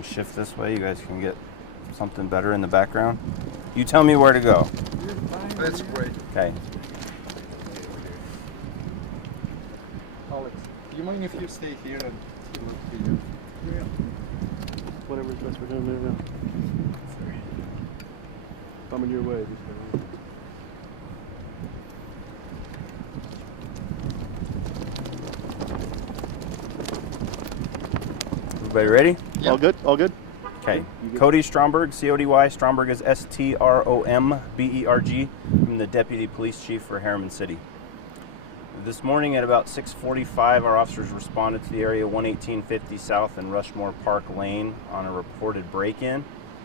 me shift this way. You guys can get something better in the background. You tell me where to go. That's great. Okay. Alex, do you mind if you stay here and he look here? Yeah. Whatever's best for him there now. Sorry. Coming your way. Everybody ready? Yeah. All good? All good? Okay. Cody Stromberg, C-O-D-Y. Stromberg is S-T-R-O-M-B-E-R-G. I'm the Deputy Police Chief for Herriman City. This morning at about 6:45, our officers responded to the area 11850 South and Rushmore Park Lane on a reported break-in.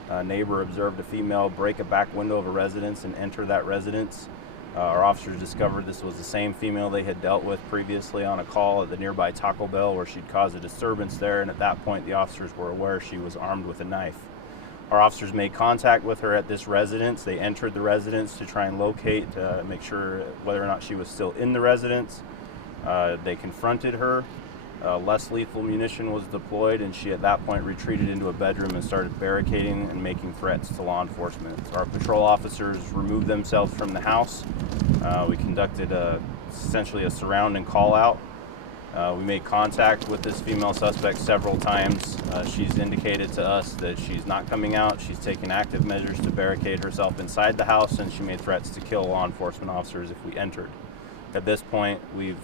A neighbor observed a female break a back window of a residence and enter that residence. Our officers discovered this was the same female they had dealt with previously on a call at the nearby Taco Bell where she'd caused a disturbance there, and at that point the officers were aware she was armed with a knife. Our officers made contact with her at this residence. They entered the residence to try and locate, make sure whether or not she was still in the residence. They confronted her. Less lethal munition was deployed, and she at that point retreated into a bedroom and started barricading and making threats to law enforcement. So our patrol officers removed themselves from the house. We conducted essentially a surround and call out. We made contact with this female suspect several times. She's indicated to us that she's not coming out. She's taken active measures to barricade herself inside the house, and she made threats to kill law enforcement officers if we entered. At this point, we've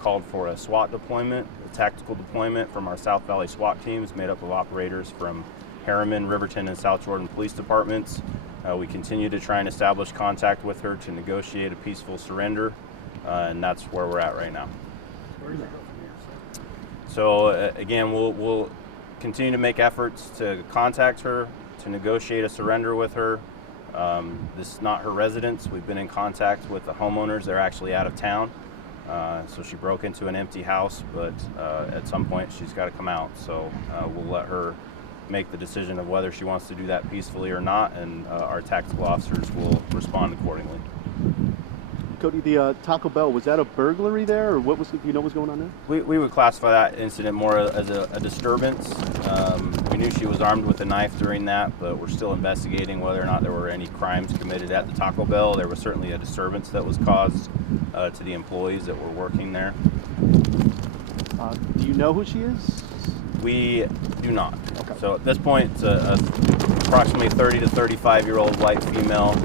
called for a SWAT deployment, a tactical deployment from our South Valley SWAT teams made up of operators from Herriman, Riverton, and South Jordan police departments. We continue to try and establish contact with her to negotiate a peaceful surrender, and that's where we're at right now. So again, we'll continue to make efforts to contact her, to negotiate a surrender with her. This is not her residence. We've been in contact with the homeowners. They're actually out of town. So she broke into an empty house, but at some point she's got to come out. So we'll let her make the decision of whether she wants to do that peacefully or not, and our tactical officers will respond accordingly. Cody, the Taco Bell, was that a burglary there, or what was? Do you know what's going on there? We would classify that incident more as a disturbance. We knew she was armed with a knife during that, but we're still investigating whether or not there were any crimes committed at the Taco Bell. There was certainly a disturbance that was caused to the employees that were working there. Do you know who she is? We do not. Okay. So at this point, it's approximately 30 to 35-year-old white female.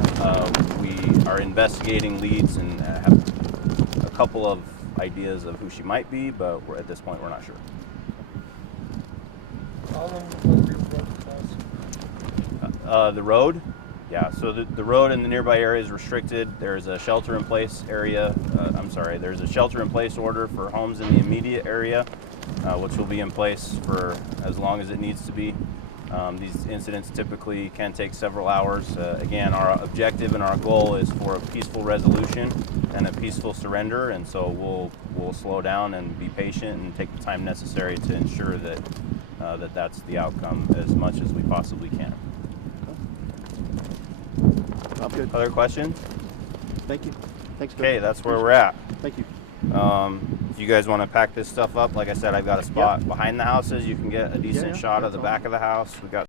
We are investigating leads and have a couple of ideas of who she might be, but at this point, we're not sure. How long will you walk past? The road? Yeah, so the road in the nearby area is restricted. There's a shelter-in-place area. There's a shelter-in-place order for homes in the immediate area, which will be in place for as long as it needs to be. These incidents typically can take several hours. Again, our objective and our goal is for a peaceful resolution and a peaceful surrender, and so we'll slow down and be patient and take the time necessary to ensure that that's the outcome as much as we possibly can. Good. Other questions? Thank you. Thanks. Okay, that's where we're at. Thank you. If you guys want to pack this stuff up, like I said, I've got a spot behind the houses. You can get a decent shot of the back of the house. We've got